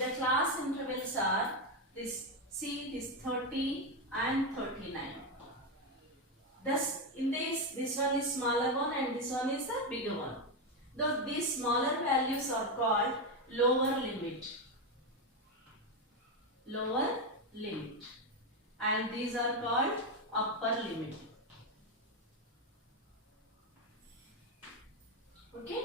The class intervals are this 30 and 39. Thus, in this one is smaller one and this one is the bigger one. Though these smaller values are called lower limit. Lower limit. And these are called upper limit. Okay.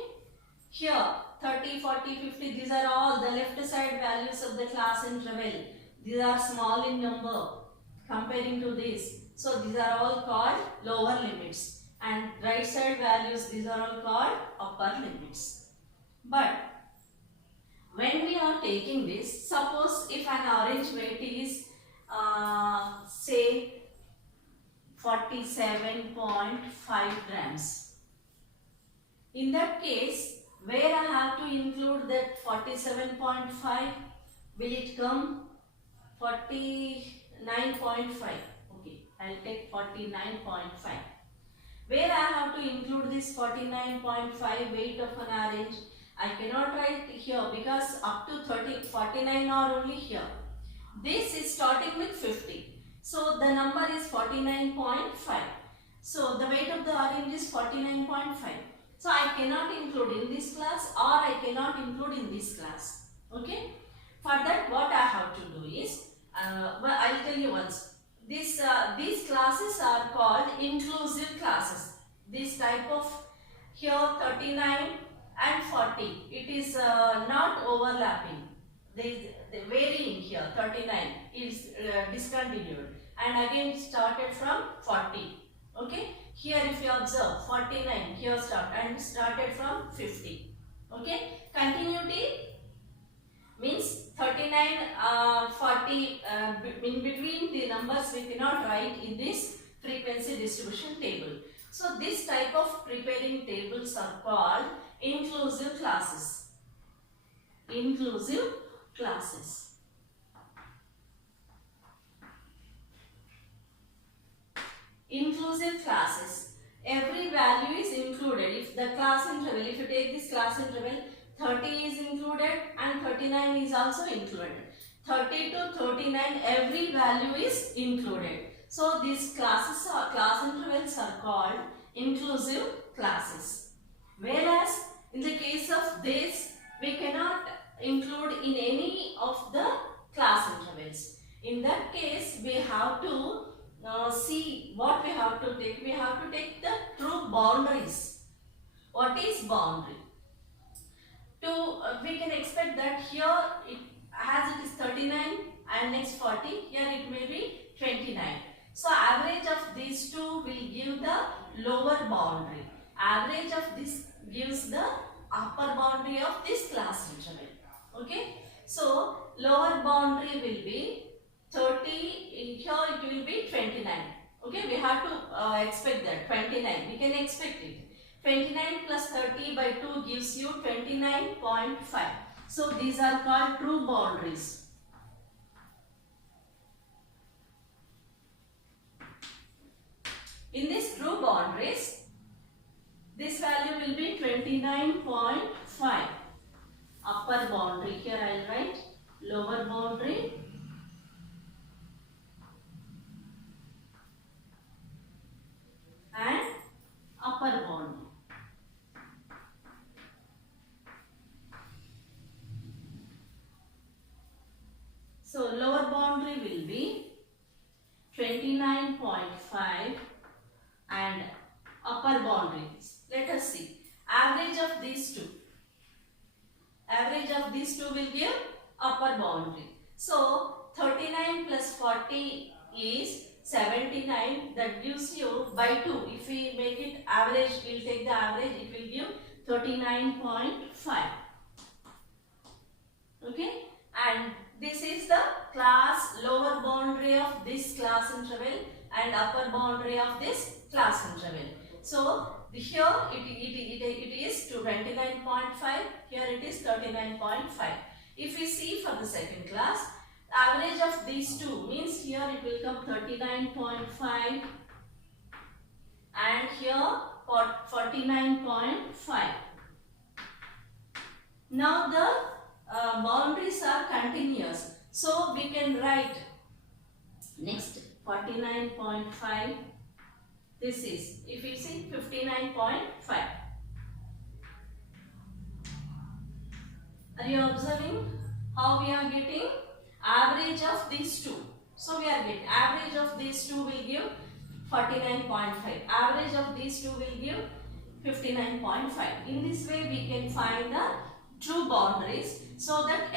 Here 30, 40, 50, these are all the left side values of the class interval. These are small in number comparing to this. So these are all called lower limits. And right side values, these are all called upper limits. But when we are taking this, suppose if an orange weight is say 47.5 grams. In that case, where I have to include that 47.5, will it come 49.5? Okay, I'll take 49.5. Where I have to include this 49.5 weight of an orange, I cannot write here because up to 49 are only here. This is starting with 50. So the number is 49.5. So the weight of the orange is 49.5. So I cannot include in this class or I cannot include in this class. Okay. For that, what I have to do is, I'll tell you once. These classes are called inclusive classes. This type of here 39 and 40. It is not overlapping. They varying here. 39 is discontinued and again started from 40. Okay. Here if you observe 49 here started from 50. Okay. Continuity means 39, 40 in between the numbers we cannot write in this frequency distribution table. So this type of preparing tables are called inclusive classes. Inclusive classes. Inclusive classes. Every value is included. If the class interval, if you take this class interval, 30 is included and 39 is also included. 30 to 39, every value is included. So these class intervals are called inclusive classes. Whereas in the case of this, we cannot include in any of the class intervals. In that case, we have to see what we have to take. We have to take the true boundaries. What is boundary? We can expect that here as it is 39 and next 40, here it may be 29. So average of these two will give the lower boundary. Average of this gives the upper boundary of this class interval. Okay. So lower boundary will be 30, here it will be 29. Okay, we have to expect that 29, we can expect it. 29 plus 30 by 2 gives you 29.5. So these are called true boundaries. In this true boundaries, this value will be 29.5. Upper boundary, here I will write lower boundary. And upper boundary. So lower boundary will be 29.5 and upper boundary. Let us see. Average of these two. Average of these two will give upper boundary. So 39 plus 40 is 79, that gives you by 2. If we make it average, we will take the average, it will give 39.5. Okay. And this is the class lower boundary of this class interval and upper boundary of this class interval. So here it is to 29.5, here it is 39.5. If we see for the second class, average of these two means here it will come 39.5 and here 49.5. Now the boundaries are continuous. So we can write next 49.5. This is, if you see 59.5. Are you observing how we are getting average of these two? So we are getting average of these two will give 49.5. Average of these two will give 59.5. In this way we can find the true boundaries, so that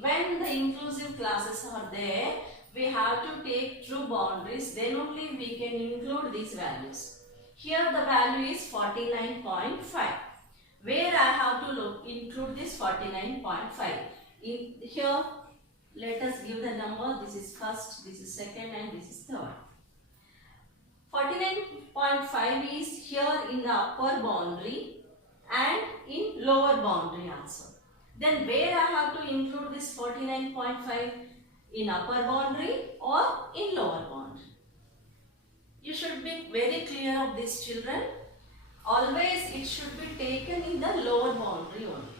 when the inclusive classes are there, we have to take true boundaries, then only we can include these values. Here the value is 49.5. Where I have to include this 49.5. Here let us give the number. This is first, this is second, and this is third. 49.5 is here in the upper boundary and in lower boundary also. Then where I have to include this 49.5, in upper boundary or in lower boundary? You should be very clear of this, children. Always it should be taken in the lower boundary only.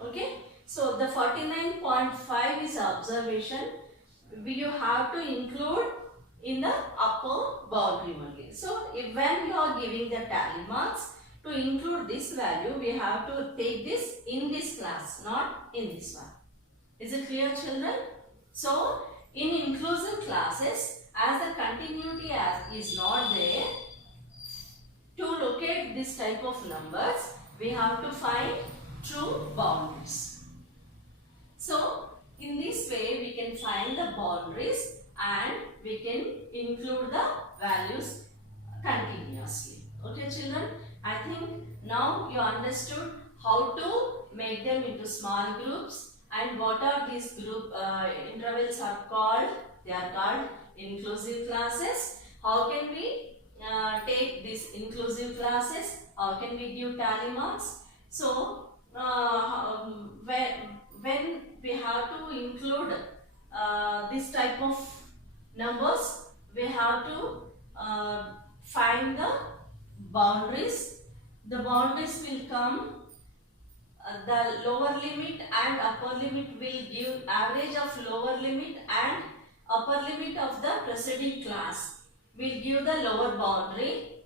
Okay. So the 49.5 is observation. You have to include in the upper boundary only. So when you are giving the tally marks, to include this value, we have to take this in this class, not in this one. Is it clear, children? So in inclusive classes, as the continuity is not there, to locate this type of numbers, we have to find true boundaries. So in this way we can find the boundaries and we can include the values continuously. Okay, children, I think now you understood how to make them into small groups and what are these group intervals are called. They are called inclusive classes. How can we take these inclusive classes? How can we give tally marks? So when we have to include this type of numbers, we have to find the boundaries. The boundaries will come, the lower limit and upper limit will give average of lower limit and upper limit of the preceding class will give the lower boundary.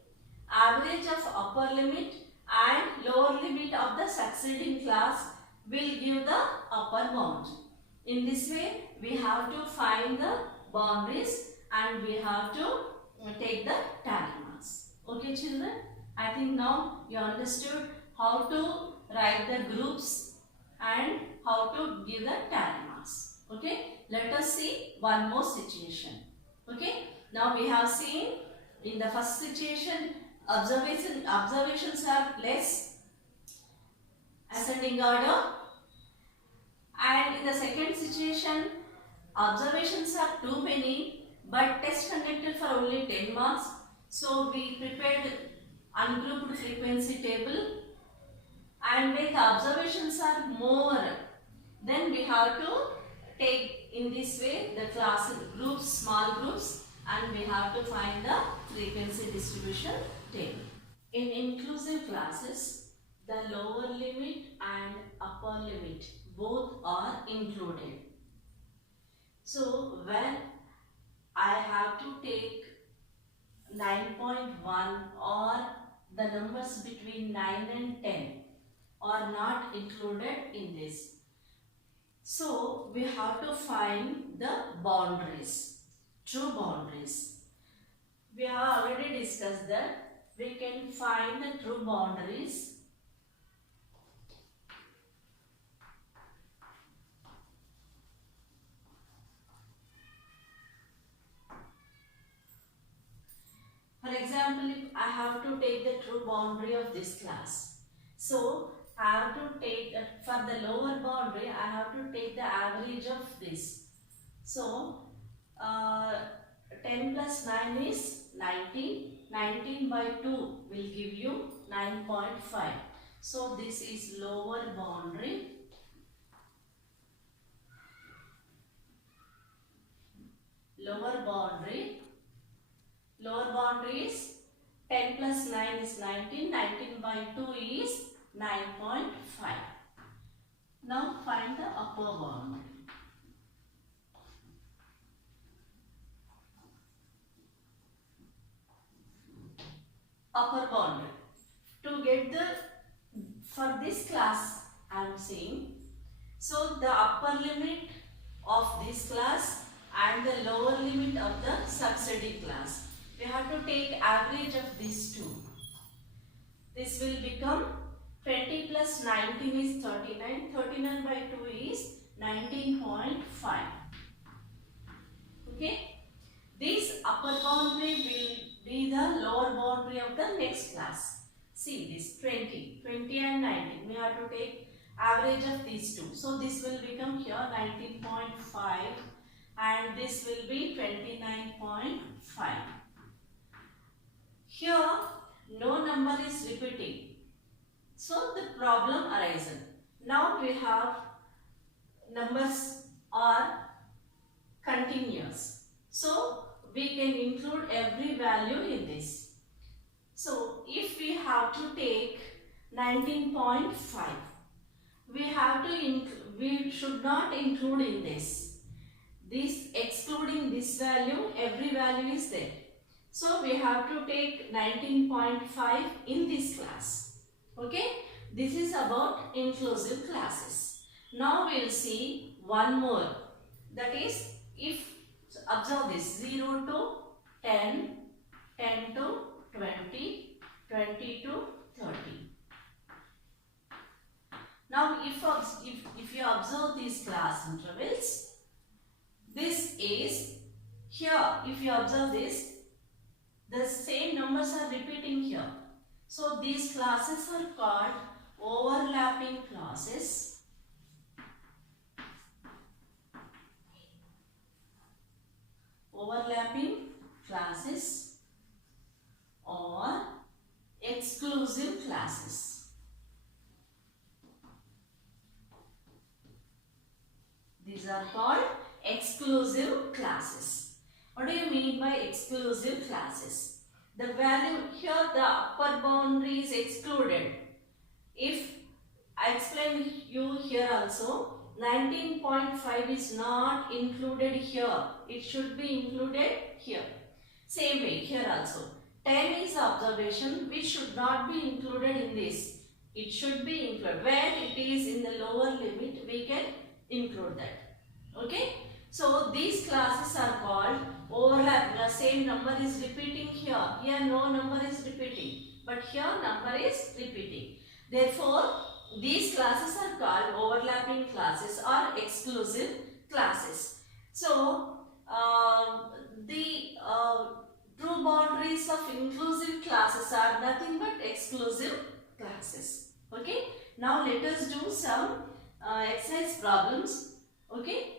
Average of upper limit and lower limit of the succeeding class will give the upper boundary. In this way we have to find the boundaries and we have to take the tally marks. Okay, children, I think now you understood how to write the groups and how to give the tally marks. Okay, let us see one more situation. Okay, now we have seen in the first situation observations are less, ascending order, and in the second situation observations are too many but test conducted for only 10 marks. So we prepared ungrouped frequency table, and when the observations are more, then we have to take in this way the class groups, small groups, and we have to find the frequency distribution table. In inclusive classes, the lower limit and upper limit both are included. So when I have to take 9.1 or the numbers between 9 and 10 are not included in this. So we have to find the boundaries, true boundaries. We have already discussed that we can find the true boundaries . For example, if I have to take the true boundary of this class, so I have to take, for the lower boundary, I have to take the average of this. So 10 plus 9 is 19. 19 by 2 will give you 9.5. So this is lower boundary. Lower boundary. Lower boundary is 10 plus 9 is 19. 19 by 2 is 9.5. Now find the upper boundary. Upper boundary. To get the, for this class I am saying, so the upper limit of this class and the lower limit of the succeeding class. We have to take average of these two. This will become 20 plus 19 is 39. 39 by 2 is 19.5. Okay. This upper boundary will be the lower boundary of the next class. See this 20 and 19. We have to take average of these two. So this will become here 19.5 and this will be 29.5. Here no number is repeating. So the problem arises. Now we have numbers are continuous. So we can include every value in this. So if we have to take 19.5, we should not include in this. This excluding this value, every value is there. So we have to take 19.5 in this class. Okay, this is about inclusive classes. Now we will see one more. That is, if observe this 0 to 10, 10 to 20, 20 to 30. Now if you observe these class intervals, this is here, if you observe this, the same numbers are repeating here. So these classes are called overlapping classes. Overlapping classes or exclusive classes. These are called exclusive classes. What do you mean by exclusive classes? The value here, the upper boundary is excluded. If I explained you here also, 19.5 is not included here. It should be included here. Same way here also. 10 is observation which should not be included in this. It should be included. Where it is in the lower limit, we can include that. Okay. So these classes are called overlap. The same number is repeating here. Here no number is repeating. But here number is repeating. Therefore, these classes are called overlapping classes or exclusive classes. So, the true boundaries of inclusive classes are nothing but exclusive classes. Okay. Now, let us do some exercise problems. Okay.